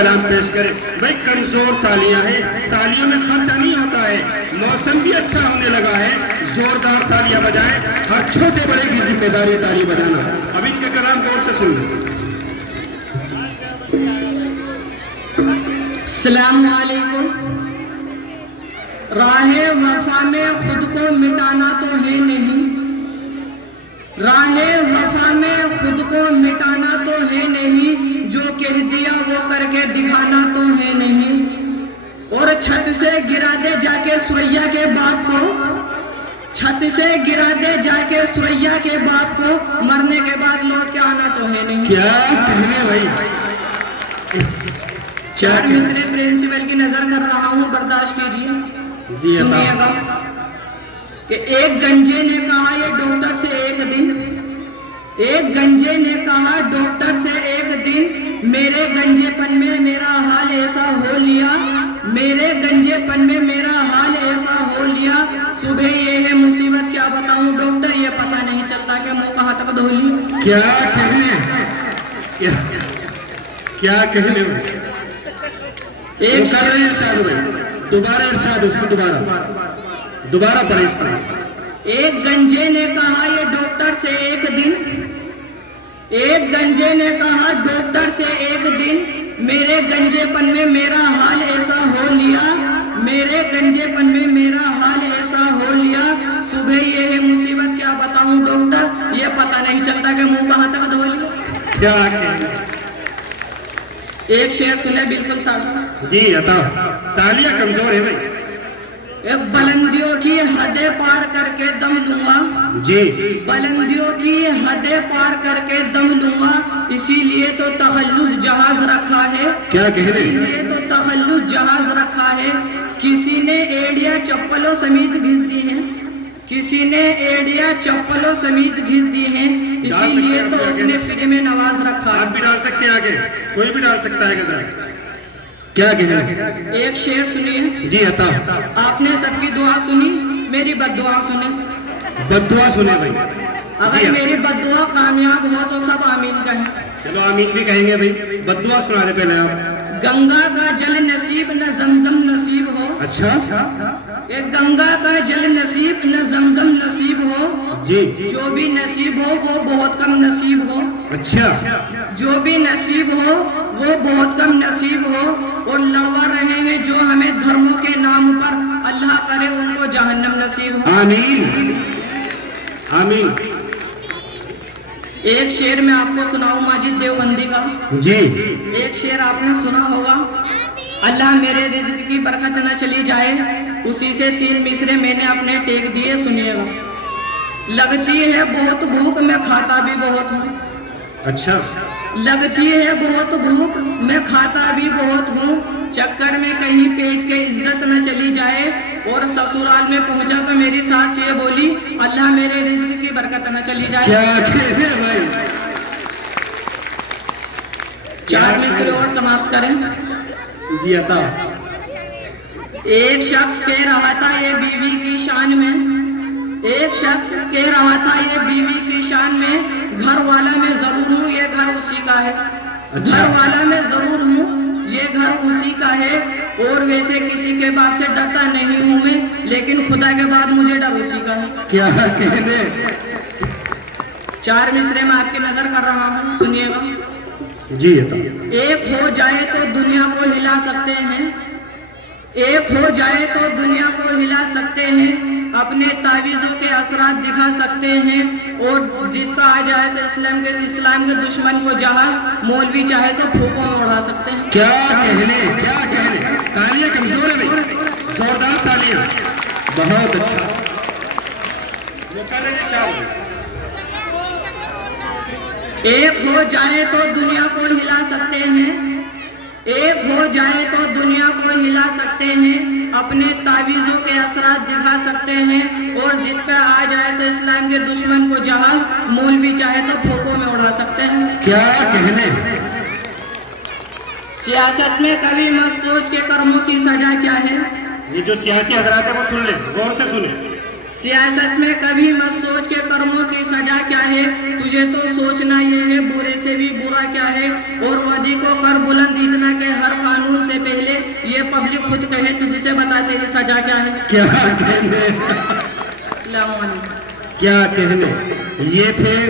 कलाम पेश करें। भाई कमजोर तालियां हैं, तालियों में खर्चा नहीं होता है, मौसम भी अच्छा होने लगा है, जोरदार तालियां बजाएं। हर छोटे बड़े की जिम्मेदारी ताली बजाना। अब इनके कलाम गौर से सुन लो। अस्सलामुअलैकुम। राहे वफा में खुद को मिटाना तो है नहीं, राहे वफा में खुद को मिटाना तो है नहीं, जो कह दिया वो करके दिखाना तो है नहीं। और छत से गिरा दे जाके सुरैया के बाप को, छत से गिरा दे जाके सुरैया के बाप को, मरने के बाद लौट के आना तो है नहीं। क्या कहने भाई, चार मिसरे प्रिंसिपल की नजर कर रहा हूँ, बर्दाश्त कीजिए। सुनिएगा कि एक गंजे ने कहा ये डॉक्टर से एक दिन, एक गंजे ने कहा डॉक्टर से एक दिन, मेरे गंजेपन में मेरा हाल ऐसा हो लिया, मेरे गंजेपन में मेरा हाल ऐसा हो लिया। सुबह ये है मुसीबत क्या बताऊं डॉक्टर, ये पता नहीं चलता कि मुंह कहाँ तक धो लिया। क्या कहने, क्या कहने भाई। एक इरशाद भाई, दोबारा इरशाद, उसको दोबारा पढ़े इसको। एक गंजे ने कहा ये डॉक्टर से एक दिन, एक गंजे ने कहा डॉक्टर से एक दिन, मेरे गंजेपन में मेरा हाल ऐसा हो लिया, मेरे गंजेपन में मेरा हाल ऐसा हो लिया। सुबह ये है मुसीबत क्या बताऊं डॉक्टर, ये पता नहीं चलता कि मुंह कहाँ तक धो लिया। क्या कहने। एक शेर सुने बिल्कुल ताजा। जी अता, तालियां कमजोर है भाई। एक बुलंदियों की हदें पार करके दम लूंगा, जी बुलंदियों की हदें पार करके दम लूंगा, इसीलिए तो तखल्लुस जहाज रखा है। क्या कह रहे, इसीलिए तो तखल्लुस जहाज रखा है। किसी ने एड़िया चप्पलों समेत घिस दी है, किसी ने एड़िया चप्पलों समेत घिस दी है, इसीलिए तो उसने फ्री में नवाज रखा है। आप भी डाल सकते हैं आगे, कोई भी डाल सकता है किधर। क्या कह रहे। एक शेर सुनिए। जी अता। आपने सबकी दुआ सुनी, मेरी बद्दुआ सुने। बद्दुआ सुने भाई। अगर मेरी बद्दुआ कामयाब हो तो सब आमीन कहें। चलो आमीन भी कहेंगे भाई, बद्दुआ सुना दे पहले आप। गंगा का जल नसीब न जमजम नसीब हो। अच्छा। एक गंगा का जल नसीब न जमजम नसीब हो। जी। जो भी नसीब हो वो बहुत कम नसीब हो। अच्छा। जो भी नसीब हो वो बहुत कम नसीब हो। और लड़वा रहे हैं जो हमें धर्मों के नाम पर, अल्लाह करे उनको जहन्नम नसीब हो। आमीन आमीन। एक शेर मैं आपको सुनाऊं माजिद देवबंदी का। जी। एक शेर आपने सुना होगा, अल्लाह मेरे रिज़्क़ की बरकत न चली जाए, उसी से 3 मिसरे मैंने अपने टेक दिए। सुनिएगा। लगती है बहुत भूख मैं खाता भी बहुत हूँ। अच्छा। लगती है बहुत भूख मैं खाता भी बहुत हूँ, चक्कर में कहीं पेट के इज्जत न चली जाए। और ससुराल में पहुंचा तो मेरी सास ये बोली, अल्लाह मेरे रिज़्क़ की बरकत न चली जाए। क्या कहने भाई। 4 मिसरे और समाप्त करें। जी अता। एक शख्स कह रहा था ये बीवी की शान में, एक शख्स कह रहा था ये बीवी की शान में, घर वाला मैं जरूर हूँ ये घर उसी का है। अच्छा। घर वाला मैं जरूर हूँ ये घर उसी का है। और वैसे किसी के बाप से डरता नहीं हूँ मैं, लेकिन खुदा के बाद मुझे डर उसी का है। क्या कहने। 4 मिसरे में आपकी नजर कर रहा हूँ, सुनिएगा। जी अता। एक हो जाए तो दुनिया को हिला सकते हैं, एक हो जाए तो दुनिया को हिला सकते हैं, अपने तावीज़ों के असरात दिखा सकते हैं। और जिद पर आ जाए तो इस्लाम के दुश्मन को जहाज, मौलवी चाहे तो फूकों में उड़ा सकते हैं। क्या कहने, क्या कहने। तालियां कमजोर है भाई, जोरदार तालियां। बहुत अच्छा। एक हो जाए तो दुनिया को हिला सकते हैं, एक हो जाए तो दुनिया को हिला सकते हैं, अपने तावीज़ों के असरात दिखा सकते हैं। और जिद पे आ जाए तो इस्लाम के दुश्मन को जहाज, मौलवी चाहे तो फूकों में उड़ा सकते हैं। क्या कहने। सियासत में कभी मत सोच के कर्मों की सजा क्या है। ये जो सियासी हजरात है वो सुन ले, गौर से सुने। सियासत में कभी मत सोच के कर्मों की सजा क्या है, तुझे तो सोचना ये है बुरे से भी बुरा क्या है। और वादी को कर बुलंद इतना के हर ये पब्लिक खुद कहे, तुझसे बता तेरी सजा क्या है। क्या कहने, अस्सलाम वालेकुम। क्या कहने। ये थे